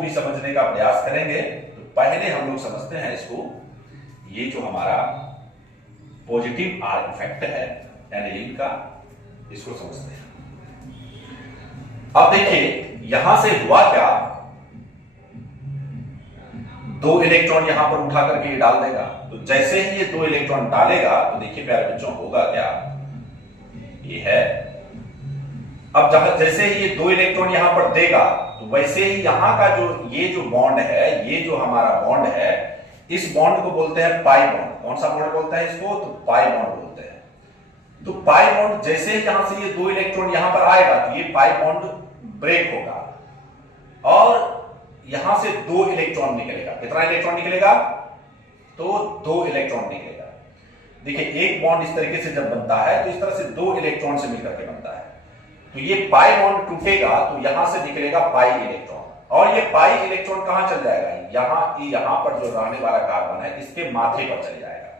भी समझने का प्रयास करेंगे। तो पहले हम लोग समझते हैं इसको, ये जो हमारा पॉजिटिव आर इफेक्ट है एनिलीन का, इसको समझते हैं। अब देखिए यहां से हुआ क्या, 2 इलेक्ट्रॉन यहां पर उठा करके डाल देगा। तो जैसे ही ये 2 इलेक्ट्रॉन डालेगा तो देखिए प्यारे बच्चों होगा क्या, ये है। अब जैसे ही ये 2 इलेक्ट्रॉन यहां पर देगा तो वैसे ही यहां का जो ये जो बॉन्ड है, ये जो हमारा बॉन्ड है, इस बॉन्ड को बोलते हैं पाई बॉन्ड। कौन सा बॉन्ड बोलते हैं इसको, तो पाई बॉन्ड बोलते हैं। तो पाई बॉन्ड जैसे ही यहां से ये 2 इलेक्ट्रॉन यहां पर आएगा तो ये पाई बॉन्ड ब्रेक होगा और यहां से 2 इलेक्ट्रॉन निकलेगा। कितना इलेक्ट्रॉन निकलेगा, तो 2 इलेक्ट्रॉन निकलेगा। देखिए एक बॉन्ड इस तरीके से जब बनता है तो इस तरह से 2 इलेक्ट्रॉन से मिलकर के बनता है। तो ये पाई बॉन्ड टूटेगा तो यहां से निकलेगा पाई इलेक्ट्रॉन, और ये पाई इलेक्ट्रॉन कहां चल जाएगा, यहां पर जो रहने वाला कार्बन है इसके माथे पर चल जाएगा।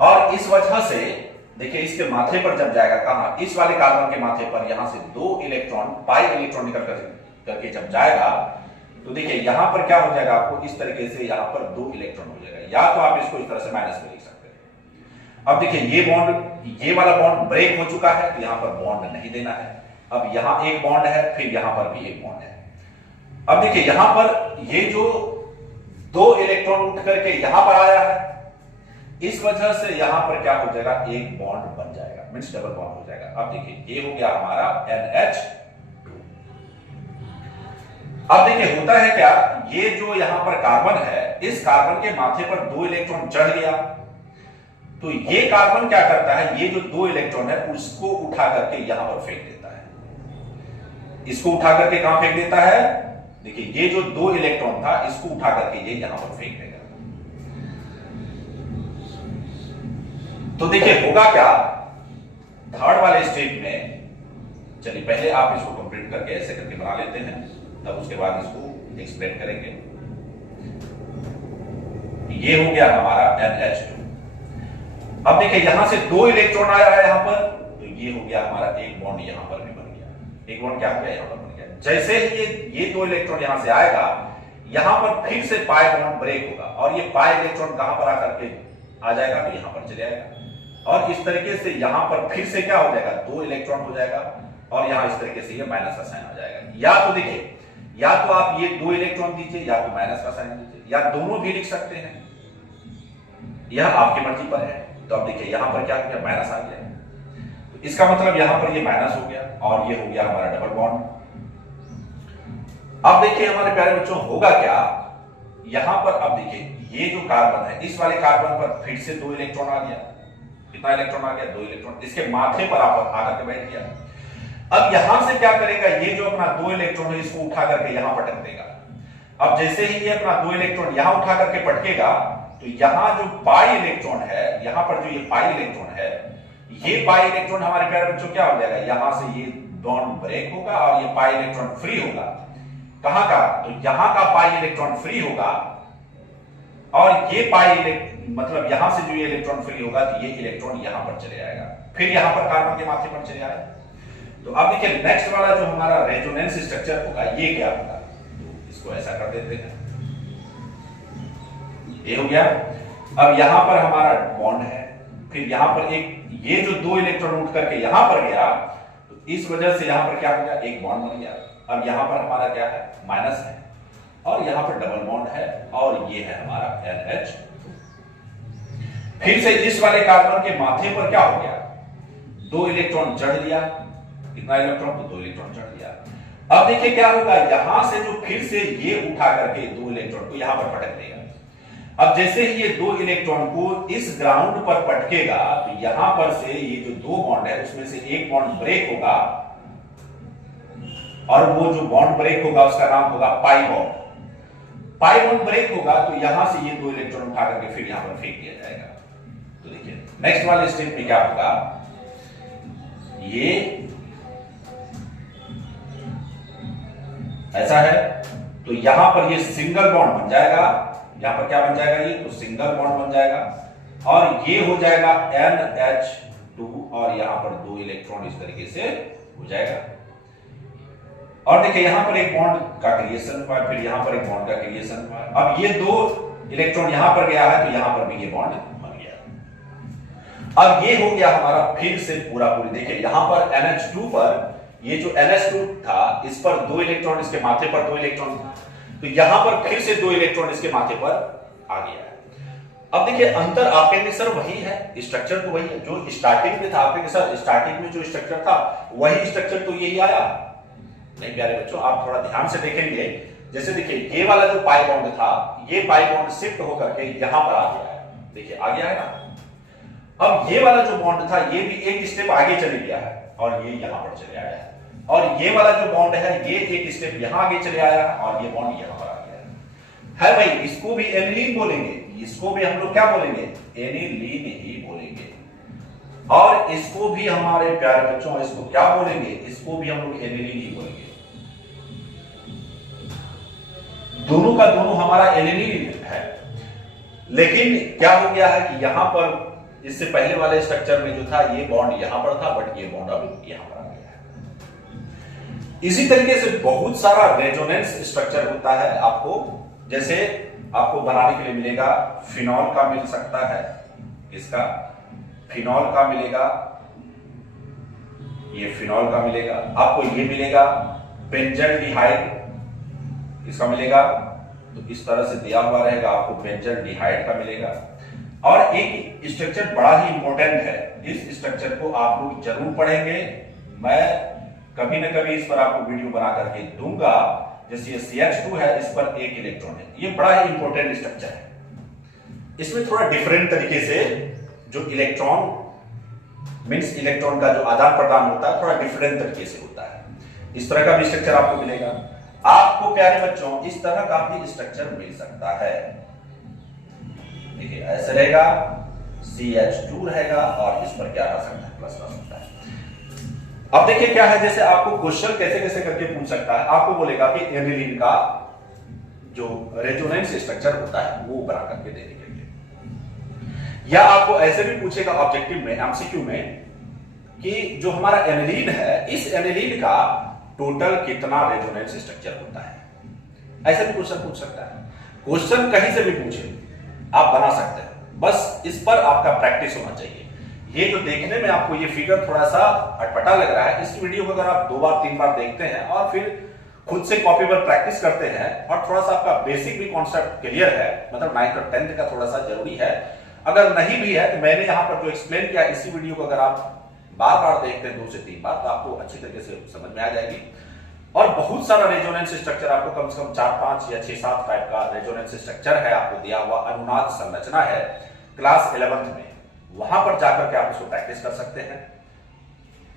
और इस वजह से देखिए इसके माथे पर जब जाएगा, कहां, इस वाले कार्बन के माथे पर, यहां से 2 इलेक्ट्रॉन पाई इलेक्ट्रॉन निकल करके जब जाएगा तो देखिए यहां पर क्या हो जाएगा, आपको इस तरीके से यहां पर 2 इलेक्ट्रॉन हो जाएगा, या तो आप इसको इस तरह से माइनस में लिख सकते हैं। अब देखिए ये बॉन्ड, ये वाला बॉन्ड ब्रेक हो चुका है तो यहां पर बॉन्ड नहीं देना है। अब यहां एक बॉन्ड है, फिर यहां पर भी एक बॉन्ड है। अब देखिए यहां पर ये जो 2 इलेक्ट्रॉन उठ करके यहां पर आया है, इस वजह से यहां पर क्या हो जाएगा, एक बॉन्ड बन जाएगा, मींस डबल बॉन्ड हो जाएगा। अब देखिए ये हो गया हमारा NH2। अब देखिए होता है क्या, ये जो यहां पर कार्बन है, इस कार्बन के माथे पर 2 इलेक्ट्रॉन चढ़ गया तो ये कार्बन क्या करता है, ये जो 2 इलेक्ट्रॉन है उसको उठा करके यहां पर फेंक देता है। इसको उठा करके कहां फेंक देता है, देखिए ये जो 2 इलेक्ट्रॉन था इसको उठा करके ये यहां पर फेंक देगा। तो देखिए होगा क्या, थर्ड वाले स्टेप में, चलिए पहले आप इसको कंप्लीट करके ऐसे करके बना लेते हैं, तब उसके बाद इसको एक्सप्लेन करेंगे। ये हो गया हमारा NH2। अब देखिए यहां से 2 इलेक्ट्रॉन आया है यहां पर, तो ये हो गया हमारा एक बॉन्ड यहां पर भी बन गया। एक बॉन्ड क्या हो गया, यहां पर बन गया। जैसे ही ये 2 इलेक्ट्रॉन यहां से आएगा, यहां पर फिर से पाई बॉन्ड ब्रेक होगा और ये पाई इलेक्ट्रॉन कहां पर आकर के आ जाएगा, तो यहां पर चले जाएगा। और इस तरीके से यहां पर फिर से क्या हो जाएगा, 2 इलेक्ट्रॉन हो जाएगा और यहां इस तरीके से ये माइनस का साइन आ जाएगा। या तो देखिए, या तो आप ये 2 इलेक्ट्रॉन दीजिए या तो माइनस का साइन दीजिए, या दोनों भी लिख सकते हैं, यह आपकी मर्जी पर है। तो अब देखिए यहां पर क्या हो गया, माइनस आ गया, तो इसका मतलब यहां पर ये माइनस हो गया और ये हो गया हमारा डबल बॉन्ड। अब देखिए हमारे प्यारे बच्चों होगा क्या, यहां पर अब देखिए ये जो कार्बन है, इस वाले कार्बन पर फिर से 2 इलेक्ट्रॉन आ गया। कितना इलेक्ट्रॉन आ गया, 2 इलेक्ट्रॉन इसके माथे पर आकर के बैठ गया। अब यहां से क्या करेगा, ये जो अपना 2 इलेक्ट्रॉन है इसको उठा करके यहां पटक देगा। अब जैसे ही ये अपना 2 इलेक्ट्रॉन यहां उठा करके पटकेगा तो यहां जो पाई इलेक्ट्रॉन है, यहां पर जो ये पाई इलेक्ट्रॉन है, ये पाई इलेक्ट्रॉन हमारे प्यारे बच्चों क्या हो जाएगा, यहां से ये बॉन्ड ब्रेक होगा और ये पाई इलेक्ट्रॉन फ्री होगा। कहां का, तो यहां का पाई इलेक्ट्रॉन फ्री होगा और ये पाई मतलब यहां से जो ये इलेक्ट्रॉन फ्री होगा तो ये इलेक्ट्रॉन यहां पर चले जाएगा, फिर यहां पर कार्बन के माथे पर चले जाएगा। तो अब देखिए नेक्स्ट वाला जो हमारा रेजोनेंस स्ट्रक्चर होगा, ये क्या होगा, तो इसको ऐसा कर देते हैं, ये हो गया। अब यहां पर हमारा बॉन्ड है, फिर यहां पर एक ये जो 2 इलेक्ट्रॉन उठ करके यहां पर गया तो इस वजह से यहां पर क्या हो गया, एक बॉन्ड बन गया। अब यहां पर हमारा क्या है, माइनस है और यहां पर डबल बॉन्ड है और ये है हमारा NH। फिर से इस वाले कार्बन के माथे पर क्या हो गया, 2 इलेक्ट्रॉन चढ़ लिया। कितना इलेक्ट्रॉन, तो 2 इलेक्ट्रॉन चढ़ लिया। अब देखिए क्या होगा, यहां से जो फिर से ये उठा करके 2 इलेक्ट्रॉन को यहां पर पटक देगा। अब जैसे ही ये 2 इलेक्ट्रॉन को इस ग्राउंड पर पटकेगा तो यहां पर से ये जो 2 बॉन्ड है उसमें से एक बॉन्ड ब्रेक होगा और वो जो बॉन्ड ब्रेक होगा उसका नाम होगा pi bond. Pi bond break होगा तो यहां से ये 2 इलेक्ट्रॉन उठा करके फिर यहां पर फेंक दिया जाएगा। तो देखिए नेक्स्ट वाले स्टेप में क्या होगा, ये ऐसा है तो यहां पर ये सिंगल बॉन्ड बन जाएगा। यहां पर क्या बन जाएगा, ये तो सिंगल बॉन्ड बन जाएगा और ये हो जाएगा NH2 और यहां पर 2 इलेक्ट्रॉन इस तरीके से हो जाएगा। और देखिए यहां पर एक बॉन्ड का क्रिएशन हुआ, फिर यहां पर एक बॉन्ड का क्रिएशन हुआ। अब ये दो इलेक्ट्रॉन यहां पर गया है तो यहां पर भी ये बॉन्ड बन गया। अब ये हो गया हमारा फिर से पूरा पूरी। देखिए यहां पर NH2 पर ये जो NH2 था इस पर 2 इलेक्ट्रॉन, इसके माथे पर 2 इलेक्ट्रॉन था, तो यहां पर फिर से 2 इलेक्ट्रॉन इसके माथे पर आ गया है। अब देखिए अंतर आप कहेंगे सर वही है, स्ट्रक्चर तो वही है जो स्टार्टिंग में था। आप कहेंगे सर स्टार्टिंग में जो स्ट्रक्चर था वही स्ट्रक्चर तो यही आया। नहीं प्यारे बच्चों, आप थोड़ा ध्यान से देखेंगे। जैसे देखिए ये वाला जो पाई बॉन्ड था, ये पाई बॉन्ड शिफ्ट होकर के यहां पर आ गया है। देखिए आ गया है ना। अब ये वाला जो बॉन्ड था ये भी एक स्टेप आगे चले गया है और ये यहां पर चले आया है। और ये वाला जो बॉन्ड है ये एक स्टेप यहां आगे चले आया है और ये बॉन्ड यहां पर आ गया है भाई। इसको भी एनिलीन बोलेंगे, इसको भी हम लोग क्या बोलेंगे, एनिलीन ही बोलेंगे। और इसको भी हमारे प्यारे बच्चों इसको क्या बोलेंगे, इसको भी हम लोग एनिलीन ही बोलेंगे। दोनों का दोनों हमारा एनिलीन है। लेकिन क्या हो गया है कि यहां पर इससे पहले वाले स्ट्रक्चर में जो था ये बॉन्ड यहां पर था, बट ये बॉन्ड अब यहां पर आ गया है। इसी तरीके से बहुत सारा रेजोनेंस स्ट्रक्चर होता है आपको, जैसे आपको बनाने के लिए मिलेगा फिनॉल का मिल सकता है, इसका फिनॉल का मिलेगा, ये फिनॉल का मिलेगा, आपको ये मिलेगा बेंजल्डिहाइड, इसका मिलेगा। तो इस तरह से दिया हुआ रहेगा, आपको बेंजल्डिहाइड का मिलेगा। और एक स्ट्रक्चर बड़ा ही इंपॉर्टेंट है, इस स्ट्रक्चर को आप लोग जरूर पढ़ेंगे। मैं कभी ना कभी इस पर आपको वीडियो बना करके दूंगा। जैसे ये CH2 है, इस पर एक इलेक्ट्रॉन है, ये बड़ा ही इंपॉर्टेंट स्ट्रक्चर है। इसमें थोड़ा डिफरेंट तरीके से जो इलेक्ट्रॉन मींस इलेक्ट्रॉन का जो आदान प्रदान होता है थोड़ा डिफरेंट तरीके से होता है। इस तरह का भी स्ट्रक्चर आपको मिलेगा। आपको प्यारे बच्चों इस तरह का भी स्ट्रक्चर मिल सकता है। देखिए ऐसे रहेगा, CH2 रहेगा और इस पर क्या आ सकता है, प्लस प्लस होता है। अब देखिए क्या है, जैसे आपको क्वेश्चन कैसे कैसे करके पूछ सकता है। आपको बोलेगा कि एनिलीन का जो रेजोनेंस स्ट्रक्चर होता है वो बना करके देने के लिए, या आपको ऐसे भी पूछेगा ऑब्जेक्टिव में, MCQ में, कि जो हमारा एनिलीन है इस एनिलीन का टोटल कितना रेजोनेंस स्ट्रक्चर होता है। ऐसे भी क्वेश्चन पूछ सकता है। क्वेश्चन कहीं से भी पूछे आप बना सकते हैं, बस इस पर आपका प्रैक्टिस होना चाहिए। ये जो देखने में आपको ये फिगर थोड़ा सा अटपटा लग रहा है, इस वीडियो को अगर आप 2 बार 3 बार देखते हैं और फिर खुद से कॉपी पर प्रैक्टिस करते हैं और थोड़ा सा आपका बेसिक भी कॉन्सेप्ट क्लियर है, मतलब 9th और 10th का थोड़ा सा जरूरी है। अगर नहीं भी है तो मैंने यहाँ पर जो एक्सप्लेन किया इसी वीडियो को अगर आप बार बार देखते हैं 2 से 3 बार, तो आपको अच्छी तरीके से समझ में आ जाएगी। और बहुत सारा रेजोनेंस स्ट्रक्चर आपको कम से कम 4-5 या 6-7 टाइप का रेजोनेंस स्ट्रक्चर है आपको दिया हुआ। अनुनाद संरचना है क्लास 11th में, वहां पर जाकर के आप इसको प्रैक्टिस कर सकते हैं।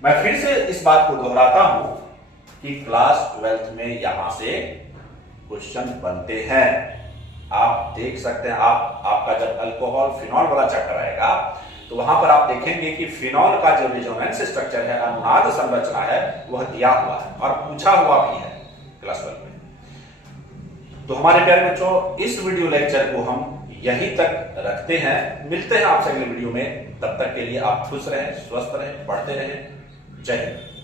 मैं फिर से इस बात को दोहराता हूं कि क्लास 12th में यहां से क्वेश्चन बनते हैं, आप देख सकते हैं। आपका जब अल्कोहल फिनॉल वाला चैप्टर आएगा तो वहां पर आप देखेंगे कि फिनॉल का जो रेजोनेंस स्ट्रक्चर है, अनुनाद संरचना है, वह दिया हुआ है और पूछा हुआ भी है क्लास 12 में। तो हमारे प्यारे बच्चों इस वीडियो लेक्चर को हम यहीं तक रखते हैं। मिलते हैं आपसे अगले वीडियो में, तब तक के लिए आप खुश रहें, स्वस्थ रहें, पढ़ते रहें। जय हिंद।